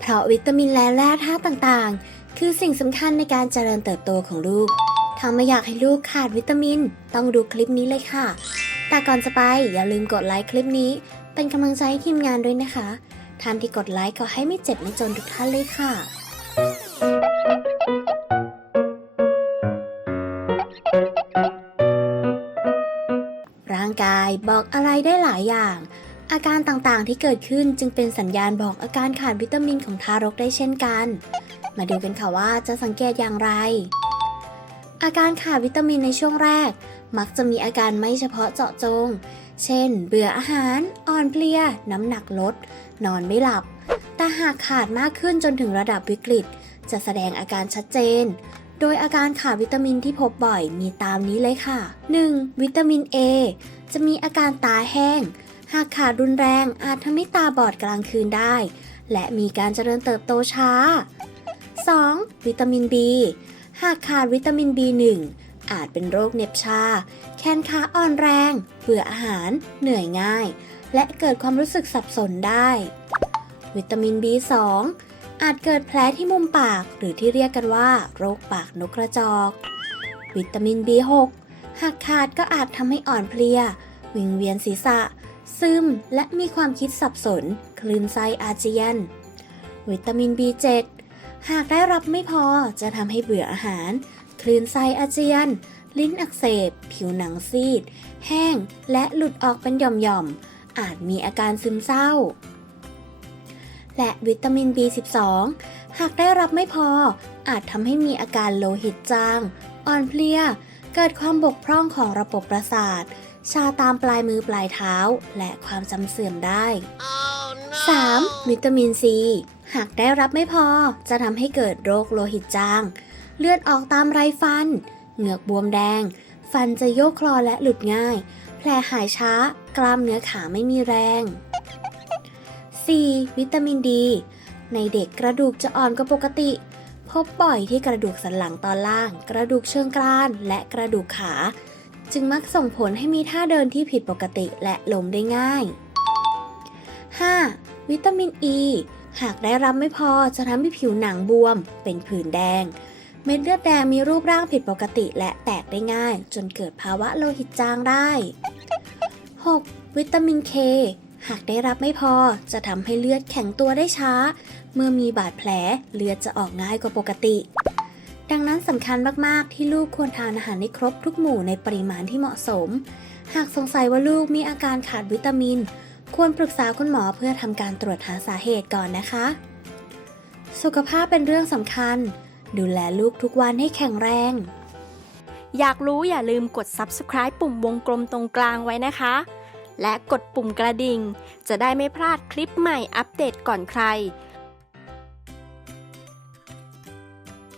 เพราะวิตามินและแร่ธาตุต่างๆ คือสิ่งสำคัญในการเจริญเติบโตของลูก ถ้าไม่อยากให้ลูกขาดวิตามิน ต้องดูคลิปนี้เลยค่ะ แต่ก่อนจะไปอย่าลืมกดไลค์คลิปนี้ เป็นกำลังใจให้ทีมงานด้วยนะคะ ท่านที่กดไลค์ขอให้ไม่เจ็บไม่จนทุกท่านเลยค่ะร่างกายบอกอะไรได้หลายอย่าง อาการต่างๆที่เกิดขึ้นจึงเป็นสัญญาณบอกอาการขาดวิตามินของทารกได้เช่นกัน มาดูกันค่ะว่าจะสังเกตอย่างไร อาการขาดวิตามินในช่วงแรก มักจะมีอาการไม่เฉพาะเจาะจง เช่น เบื่ออาหาร อ่อนเพลีย น้ำหนักลด นอนไม่หลับ แต่หากขาดมากขึ้นจนถึงระดับวิกฤต จะแสดงอาการชัดเจน โดยอาการขาดวิตามินที่พบบ่อยมีตามนี้เลยค่ะ 1. วิตามิน A จะมีอาการตาแห้ง หากขาดรุนแรงอาจทำให้ตาบอดกลางคืนได้ และมีการเจริญเติบโตช้า 2. วิตามิน B หากขาดวิตามิน B1 อาจเป็นโรคเน็บชา แขนขาอ่อนแรง เบื่ออาหาร เหนื่อยง่าย และเกิดความรู้สึกสับสนได้ วิตามิน B2 อาจเกิดแผลที่มุมปากหรือที่เรียกกันว่า โรคปากนกกระจอก วิตามิน B6 หากขาดก็อาจทำให้อ่อนเพลีย วิงเวียนศีรษะ ซึม และมีความคิดสับสน คลื่นไส้อาเจียน วิตามิน B7 หากได้รับไม่พอจะทำให้เบื่ออาหาร คลื่นไส้อาเจียน ลิ้นอักเสบ ผิวหนังซีด แห้ง และหลุดออกเป็นหย่อมๆ อาจมีอาการซึมเศร้า และวิตามิน B12 หากได้รับไม่พอ อาจทำให้มีอาการโลหิตจาง อ่อนเพลีย เกิดความบกพร่องของระบบประสาท ชาตามปลายมือปลายเท้า และความจำเสื่อมได้ 3. วิตามิน C หากได้รับไม่พอจะทำให้เกิดโรคโลหิตจาง เลือดออกตามไรฟัน เหงือกบวมแดง ฟันจะโยกคลอและหลุดง่าย แผลหายช้า กล้ามเนื้อขาไม่มีแรง 4. วิตามินดี ในเด็กกระดูกจะอ่อนกว่าปกติ พบบ่อยที่กระดูกสันหลังตอนล่าง กระดูกเชิงกราน และกระดูกขา จึงมักส่งผลให้มีท่าเดินที่ผิดปกติและล้มได้ง่าย 5. วิตามินอ e, ีหากได้รับไม่พอจะทำให้ผิวหนังบวม เป็นผื่นแดง เม็ดเลือดแดงมีรูปร่างผิดปกติและแตกได้ง่าย จนเกิดภาวะโลหิตจางได้ 6. วิตามินเคหากได้รับไม่พอจะทำให้เลือดแข็งตัวได้ช้า เมื่อมีบาดแผลเลือดจะออกง่ายกว่าปกติ ดังนั้นสำคัญมากๆ ที่ลูกควรทานอาหารให้ครบทุกหมู่ในปริมาณที่เหมาะสม หากสงสัยว่าลูกมีอาการขาดวิตามิน ควรปรึกษาคุณหมอเพื่อทำการตรวจหาสาเหตุก่อนนะคะ สุขภาพเป็นเรื่องสำคัญ ดูแลลูกทุกวันให้แข็งแรง อยากรู้อย่าลืมกด subscribe ปุ่มวงกลมตรงกลางไว้นะคะ และกดปุ่มกระดิ่ง จะได้ไม่พลาดคลิปใหม่อัปเดตก่อนใคร